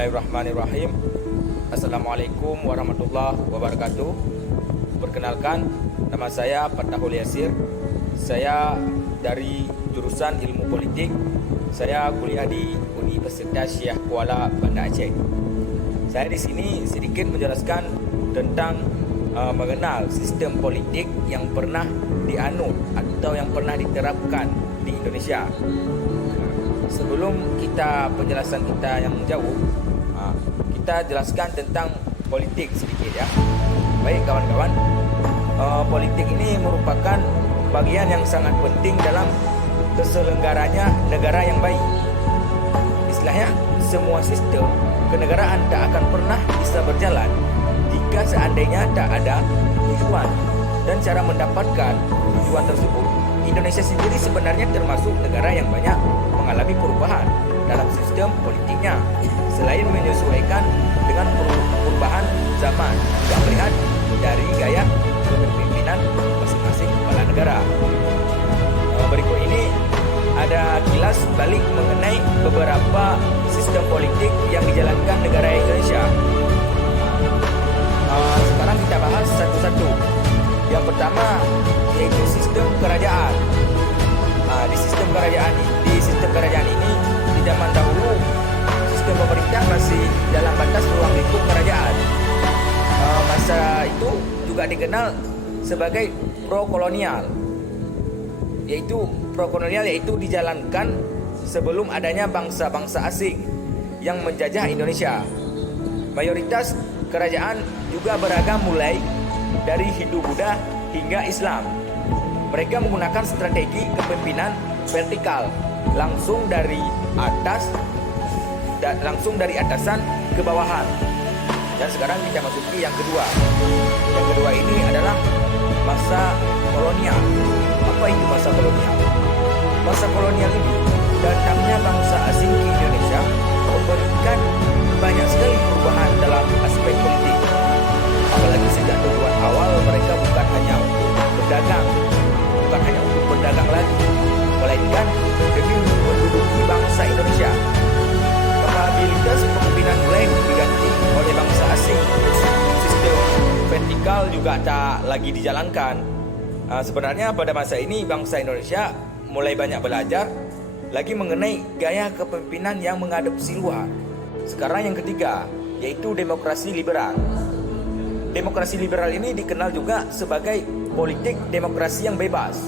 Bismillahirrahmanirrahim. Assalamualaikum warahmatullahi wabarakatuh. Perkenalkan, nama saya Fatahul Yasir. Saya dari jurusan Ilmu Politik. Saya kuliah di Universitas Syekh Kuala Banda Aceh. Saya di sini sedikit menjelaskan tentang mengenal sistem politik yang pernah dianut atau yang pernah diterapkan di Indonesia. Sebelum penjelasan kita yang jauh, kita jelaskan tentang politik sedikit ya. Baik kawan-kawan, politik ini merupakan bagian yang sangat penting dalam terselenggaranya negara yang baik. Istilahnya, semua sistem kenegaraan tak akan pernah bisa berjalan jika seandainya tak ada tujuan dan cara mendapatkan tujuan tersebut. Indonesia sendiri sebenarnya termasuk negara yang banyak mengalami perubahan dalam sistem politiknya. Selain menyesuaikan dengan perubahan zaman, juga melihat dari gaya kepemimpinan masing-masing kepala negara. Berikut ini ada kilas balik mengenai beberapa sistem politik yang dijalankan negara Indonesia. Sekarang kita bahas satu-satu. Yang pertama yaitu sistem kerajaan. Di sistem kerajaan ini di zaman dahulu sistem pemerintah masih dalam batas ruang lingkup kerajaan. Masa itu juga dikenal sebagai pro-kolonial, yaitu dijalankan sebelum adanya bangsa-bangsa asing yang menjajah Indonesia. Mayoritas kerajaan juga beragam mulai dari Hindu-Buddha hingga Islam. Mereka menggunakan strategi kepemimpinan vertikal, langsung dari atasan ke bawahan. Dan sekarang kita masuki yang kedua. Yang kedua ini adalah masa kolonial. Apa itu masa kolonial? Masa kolonial ini datangnya bangsa asing ke Indonesia memberikan banyak sekali perubahan dalam aspek politik. Apalagi sejak tujuan awal mereka bukan hanya untuk berdagang lagi, melainkan demi menduduki bangsa Indonesia. Kapabilitas kepemimpinan mulai diganti oleh bangsa asing. Sistem vertikal juga tak lagi dijalankan. Sebenarnya pada masa ini bangsa Indonesia mulai banyak belajar lagi mengenai gaya kepemimpinan yang mengadopsi luar. Sekarang yang ketiga yaitu demokrasi liberal. Demokrasi liberal ini dikenal juga sebagai politik demokrasi yang bebas,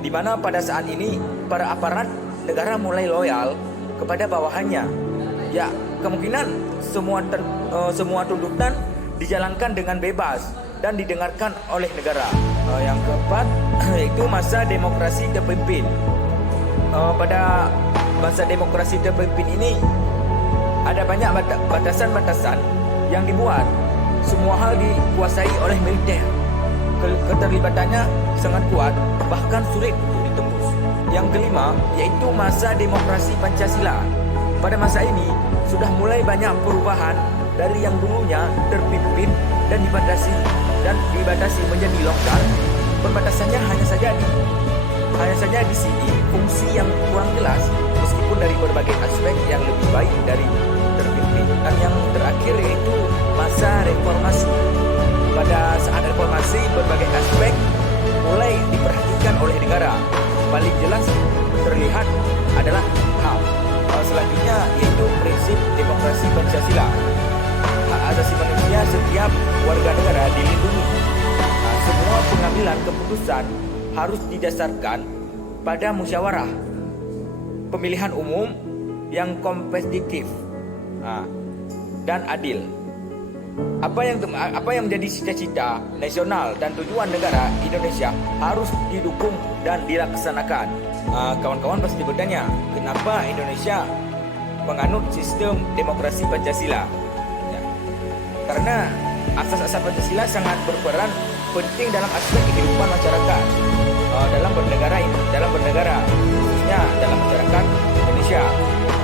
di mana pada saat ini para aparat negara mulai loyal kepada bawahannya. Ya, kemungkinan semua tuntutan dijalankan dengan bebas dan didengarkan oleh negara. Yang keempat yaitu masa demokrasi terpimpin. Pada masa demokrasi terpimpin ini ada banyak batasan-batasan yang dibuat. Semua hal dikuasai oleh militer. Keterlibatannya sangat kuat, bahkan sulit untuk ditembus. Yang kelima yaitu masa demokrasi Pancasila. Pada masa ini sudah mulai banyak perubahan dari yang dulunya terpimpin dan dibatasi menjadi longgar. Pembatasannya hanya saja di sini fungsi yang kurang jelas, meskipun dari berbagai aspek yang lebih baik dari terpimpin. Dan yang terakhir yaitu masa reformasi. Pada saat reformasi, berbagai aspek mulai diperhatikan oleh negara. Paling jelas terlihat adalah HAM. Selanjutnya yaitu prinsip demokrasi Pancasila. Hak asasi manusia setiap warga negara dilindungi. Semua pengambilan keputusan harus didasarkan pada musyawarah pemilihan umum yang kompetitif dan adil. Apa yang menjadi cita-cita nasional dan tujuan negara Indonesia harus didukung dan dilaksanakan. Kawan-kawan pasti bertanya, kenapa Indonesia menganut sistem demokrasi Pancasila? Ya, karena asas-asas Pancasila sangat berperan penting dalam aspek kehidupan masyarakat dalam bernegara, khususnya dalam masyarakat Indonesia,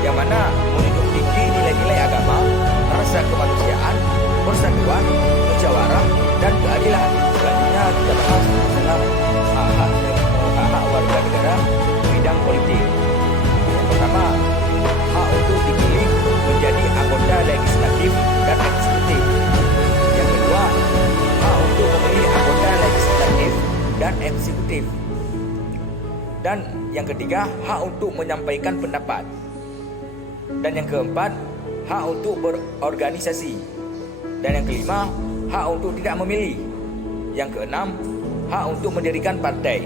yang mana menjunjung tinggi nilai-nilai agama, rasa kemanusiaan, persatuan, musyawarah, dan keadilan. Selanjutnya kita bahas tentang hak-hak warga negara bidang politik. Yang pertama, hak untuk dipilih menjadi anggota aktif. Dan yang ketiga, hak untuk menyampaikan pendapat. Dan yang keempat, hak untuk berorganisasi. Dan yang kelima, hak untuk tidak memilih. Yang keenam, hak untuk mendirikan partai.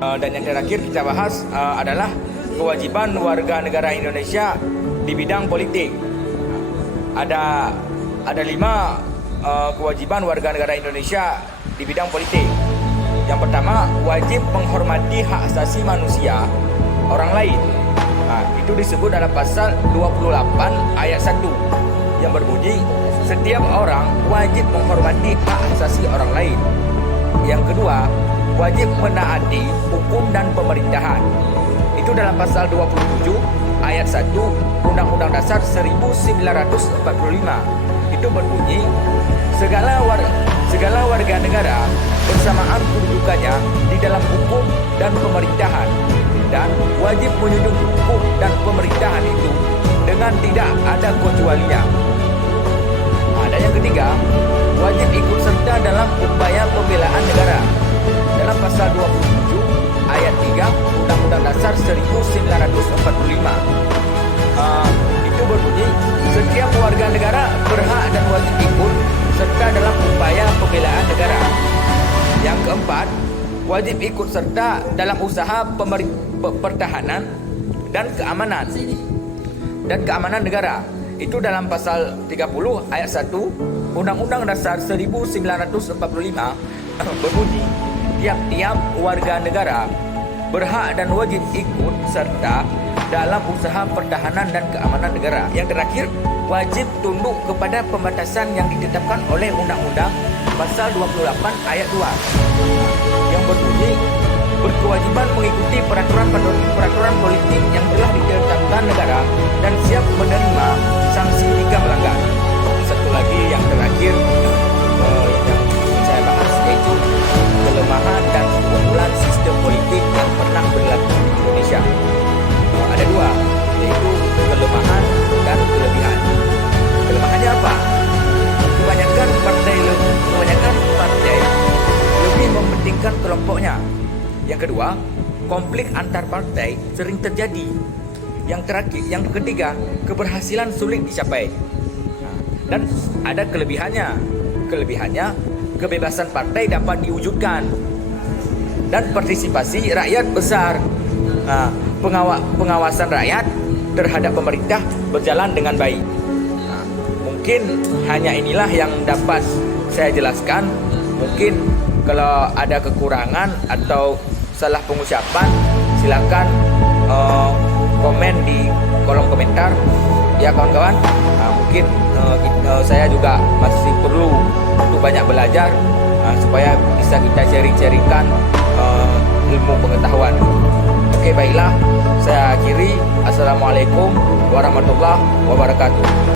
Dan yang terakhir kita bahas adalah kewajiban warga negara Indonesia di bidang politik. Ada 5 kewajiban warga negara Indonesia di bidang politik. Yang pertama, wajib menghormati hak asasi manusia orang lain. Itu disebut dalam pasal 28 ayat 1 yang berbunyi, setiap orang wajib menghormati hak asasi orang lain. Yang kedua, wajib menaati hukum dan pemerintahan. Itu dalam pasal 27 ayat 1 Undang-Undang Dasar 1945. Itu berbunyi, segala warga negara bersamaan kedudukannya di dalam hukum dan pemerintahan, dan wajib menjunjung hukum dan pemerintahan itu dengan tidak ada kecualinya. Dan yang ketiga, wajib ikut serta dalam upaya pembelaan negara. Dalam pasal 27 ayat 3 Undang-Undang Dasar 1945. Itu berbunyi, setiap warga negara berhak dan wajib ikut serta dalam upaya pembelaan negara. Yang keempat, wajib ikut serta dalam usaha pertahanan dan keamanan negara. Itu dalam pasal 30 ayat 1 Undang-Undang Dasar 1945 berbunyi, tiap-tiap warga negara berhak dan wajib ikut serta dalam usaha pertahanan dan keamanan negara. Yang terakhir, wajib tunduk kepada pembatasan yang ditetapkan oleh Undang-Undang pasal 28 ayat 2 yang berbunyi, berkewajiban mengikuti peraturan politik yang telah ditetapkan negara dan siap menerima sanksi jika melanggar. Satu lagi yang terakhir yang saya bahas, yaitu kelemahan dan keunggulan sistem politik yang pernah berlaku di Indonesia. Ada 2, yaitu kelemahan dan kelebihan. Kelemahannya apa? Kebanyakan partai lebih mementingkan kelompoknya. Yang kedua, konflik antar partai sering terjadi. Yang ketiga, keberhasilan sulit dicapai. Dan ada kelebihannya. Kelebihannya, kebebasan partai dapat diwujudkan dan partisipasi rakyat besar. Pengawasan rakyat terhadap pemerintah berjalan dengan baik. Mungkin hanya inilah yang dapat saya jelaskan. Mungkin kalau ada kekurangan atau salah pengucapan, silakan komen di kolom komentar ya kawan-kawan. Mungkin saya juga masih perlu untuk banyak belajar supaya bisa kita sharing-sharingkan ilmu pengetahuan. Oke, baiklah, saya akhiri. Assalamualaikum warahmatullahi wabarakatuh.